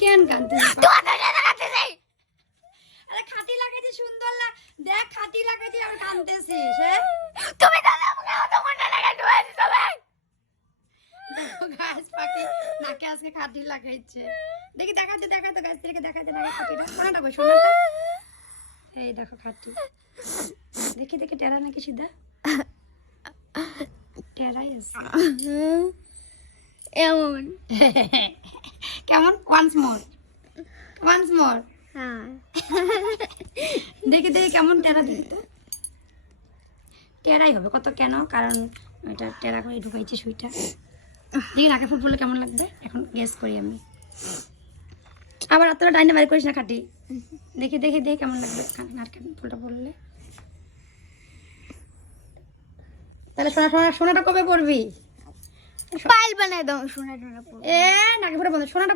কেন কাঁদতেছিস? আরে খাটি লাগাইতে সুন্দর দেখ, খাটি লাগাইতে আর কাঁদতেছিস। তুমি তাহলে আমাকে অত মনটা লাগাই দিয়েছিস সবাই। দেখো গাছ পাখি নাকে আজকে খাটি লাগাইছে। দেখি দেখাতে গাছ থেকে দেখাতে না খাটিটা। শোনাটা কই শোনাটা? এই দেখো খাটি। দেখি টেরা নাকি সিধা? টেরাই আছে। এমন কেমন? Once more. হ্যাঁ দেখি কেমন টেরা দেখি তো। টেরাই হবে কত, কেন? কারণ এটা টেরা করে ঢুকাইছি সুইটা। দেখি নাকে ফুল পড়লে কেমন লাগবে, এখন গেস করি আমি। আবার এতটা ডাইনে বাড়ি করিস না খাটি। দেখি কেমন লাগবে নারকেল ফুলটা পড়লে। তাহলে সোনাটা কবে পড়বি? পাইল বানাই দাও, সোনা এ নাকে ফুলটা বন্ধ, সোনাটা